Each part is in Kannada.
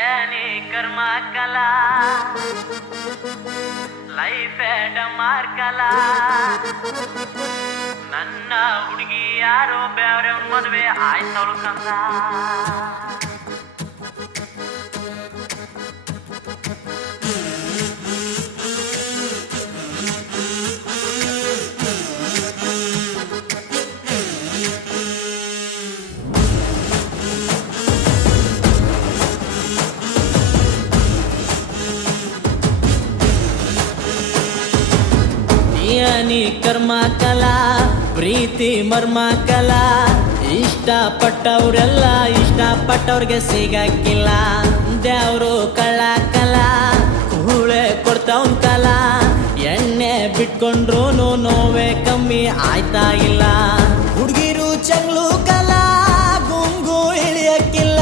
ಏನಿ ಕರ್ಮ ಕಲಾ ಲೈಫ್ ಡಮಾರ್ಕಲ ನನ್ನ ಹುಡುಗಿ ಯಾರೋ ಬೇರೆ ಮದುವೆ ಆಯ್ತವಳು ಕಂದ ನೀ ಕರ್ಮ ಕಲಾ ಪ್ರೀತಿ ಮರ್ಮ ಕಲಾ ಇಷ್ಟಪಟ್ಟವ್ರೆಲ್ಲ ಇಷ್ಟಪಟ್ಟವ್ರಿಗೆ ಸಿಗಕ್ಕಿಲ್ಲ ದೇವ್ರು ಕಳ್ಳ ಕಲಾ ಕೂಳೆ ಕೊಡ್ತಾವ್ ಕಲಾ ಎಣ್ಣೆ ಬಿಟ್ಕೊಂಡ್ರು ನೋವೇ ಕಮ್ಮಿ ಆಯ್ತಾ ಇಲ್ಲ ಹುಡುಗಿರು ಚಂಗ್ಲು ಕಲಾ ಗುಂಗು ಇಳಿಯಕ್ಕಿಲ್ಲ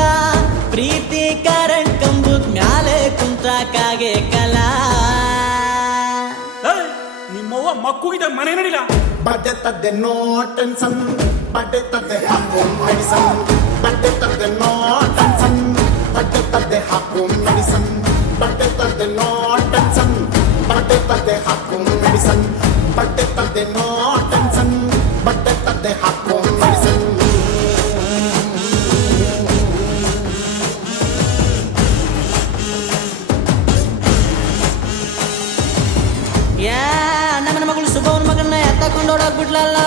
ಪ್ರೀತಿ ಕರೆಂಟ್ ಕಂಬುದ್ ಮ್ಯಾಲೆ ಕುಂತಾಕಾಗೆ ಕಲಾ ಮಕ್ಕುಗಿದ ಮನೆ ನಡಿಲ್ಲ ಬಡ್ಡೆ ತದ್ದೆ ನೋ ಟೆನ್ಷನ್ ಬಡ್ಡೆ ತದ್ದೆ ಹಾಕು ಮೆಡಿಸನ್ ಬಡ್ಡೆ ತದ್ದೆ ನೋ ಟೆನ್ಷನ್ ಬಡ್ಡೆ ತದ್ದೆ ಹಾಕು ಮೆಡಿಸನ್ ಬಡ್ಡೆ ತದ್ದೆ ನೋ ಟೆನ್ಷನ್ ಬಡ್ಡೆ ತದ್ದೆ ಹಾಕು ಮೆಡಿಸನ್ ಬಡ್ಡೆ ತದ್ದೆ ನೋ ಟೆನ್ಷನ್ ಬಡ್ಡೆ ತದ್ದೆ ಹಾಕು ಮೆಡಿಸನ್ ನನ್ನ ಮಗಳು ಸುಬ್ಬವನ ಮಗನ್ನ ಎತ್ತಕೊಂಡೋಡೋಗ್ಬಿಟ್ಲಲ್ಲ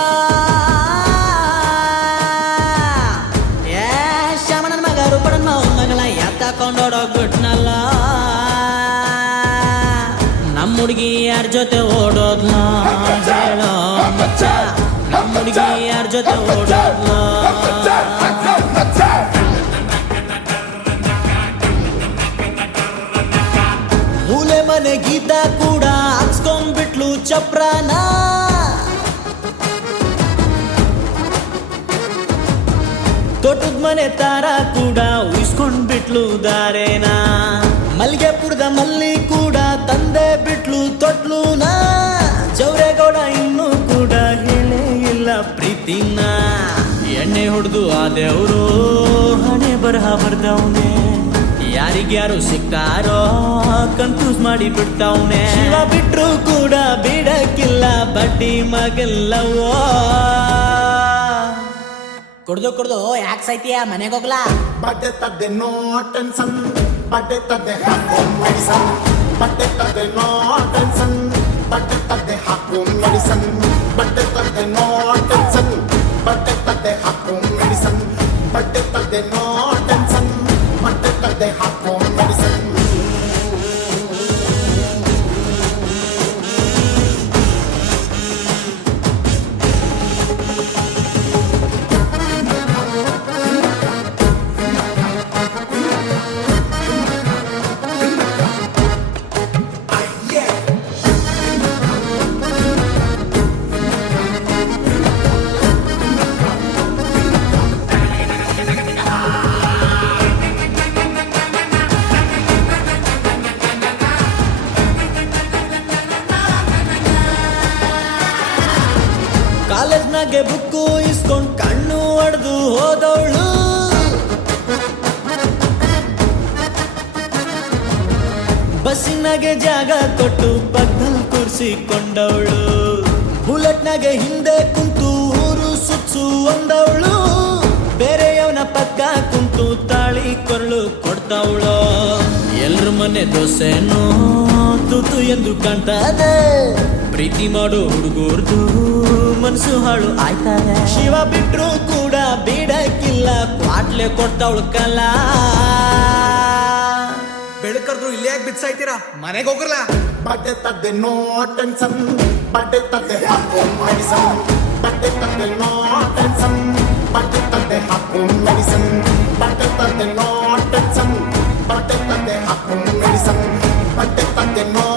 ಶ್ಯಾಮನ ಮಗ ರೂಪಣನ ಮಗಳ ಎತ್ತಕೊಂಡೋಡೋಗ್ಬಿಟ್ನಲ್ಲ ನಮ್ಮ ಹುಡುಗಿ ಯಾರ ಜೊತೆ ಓಡೋದ್ಲ ಹೇಳೋ ಮಚ್ಚ ನಮ್ಮ ಹುಡುಗಿ ಯಾರ ಜೊತೆ ಓಡೋದ್ಲ ಮೂಲೆ ಮನೆ ಗೀತ ಕೂಡ ಹಚ್ಕೊಂಡ್ಬಿಟ್ಲು ಚಪ್ರಾನ ತೋಟದ ಮನೆ ತಾರ ಕೂಡ ಉಯಿಸ್ಕೊಂಡ್ಬಿಟ್ಲು ದಾರೇನ ಮಲ್ಗೆಪುರದ ಮಲ್ಲಿ ಕೂಡ ತಂದೆ ಬಿಟ್ಲು ತೊಟ್ಲುನ ಜವರೇಗೌಡ ಇನ್ನೂ ಕೂಡ ಹೇಳೇ ಇಲ್ಲ ಪ್ರೀತಿನ ಎಣ್ಣೆ ಹೊಡೆದು ಆದೆವರು ಹಣೆ ಬರಹ ಬರ್ದವನೇ ಯಾರಿಗ್ಯಾರು ಸಿಕ್ತಾರೋ ಕನ್ಫ್ಯೂಸ್ ಮಾಡಿ ಬಿಡ್ತಾವ್ನೆ ಶಿವ ಬಿಟ್ರು ಕೂಡ ಬಿಡಕ್ಕಿಲ್ಲ ಬಡ್ಡಿ ಮಗಲ್ಲವೋ ಕುಡ್ದು ಯಾಕೆ ಸೈತಿಯ ಮನೆಗೆ ಹೋಗ್ಲಾ ಬಡ್ಡೆ ತದ್ದೆ ನೋ ಟೆನ್ಷನ್ ಬಡ್ಡೆ ತದ್ದೆ ಹಾಕು ಮೆಡಿಸನ್ ಬಡ್ಡೆ ತದ್ದೆ ನೋ ಟೆನ್ಷನ್ ಬಡ್ಡೆ ತದ್ದೆ ಹಾಕು ಮೆಡಿಸನ್ ಬಡ್ಡೆ ತದ್ದೆ ನೋ ಟೆನ್ಷನ್ ಬಡ್ಡೆ ತದ್ದೆ ಹಾಕು ಮೆಡಿಸನ್ ಬಡ್ಡೆ ತದ್ದೆ ನೋ ಟೆನ್ಷನ್ ಬಡ್ಡೆ ತದ್ದೆ ಹಾಕು ಮೆಡಿಸನ್ ಕಾಲೇಜ್ನಾಗೆ ಬುಕ್ಕು ಇಸ್ಕೊಂಡ್ ಕಣ್ಣು ಹೊಡೆದು ಹೋದವಳು ಬಸ್ಸಿನಾಗೆ ಜಾಗ ಕೊಟ್ಟು ಪಕ್ಕದಲ್ಲಿ ಕೂರಿಸಿಕೊಂಡವಳು ಬುಲೆಟ್ನಾಗೆ ಹಿಂದೆ ಕುಂತು ಊರು ಸುತ್ಸು ಅಂದವಳು ಬೇರೆಯವನ ಪಕ್ಕ ಕುಂತು ತಾಳಿ ಕೊರಳು ಕೊಡ್ತಾವಳು ಎಲ್ರ ಮನೆ ದೋಸೆನೋ ತೂತು ಎಂದು ಕಾಣ್ತದೆ ಪ್ರೀತಿ ಮಾಡೋ ಹುಡುಗರ್ದು ಮನಸ್ಸು ಹಾಳು ಆಯ್ತಾರೆ ಶಿವ ಬಿಟ್ರು ಕೂಡ ಬಿಡಕ್ಕಿಲ್ಲ ಕ್ವಾಟ್ಲೆ ಕೊಡ್ತಾವಳು ಕಲಾ ಬೆಳಕರ್ದ್ರು ಇಲ್ಲೇ ಯಾಕೆ ಬಿಡ್ಸಾಯ್ತೀರಾ ಮನೆಗೆ ಹೋಗ್ರಲ್ಲ ಬಡ್ಡೆ ತದ್ದೆ ನೋ ಟೆನ್ಷನ್ ಬಡ್ಡೆ ತದ್ದೆ ಹಾಕು ಮೆಡಿಸನ್ ಬಡ್ಡೆ ತದ್ದೆ ನೋ ಟೆನ್ಷನ್ ಬಡ್ಡೆ ತದ್ದೆ ಹಾಕು ಮೆಡಿಸನ್ ಬಡ್ಡೆ ತದ್ದೆ ನೋ ಟೆನ್ಷನ್ ಬಡ್ಡೆ ತದ್ದೆ ಹಾಕು ಮೆಡಿಸನ್ ಬಡ್ಡೆ ತದ್ದೆ ನೋ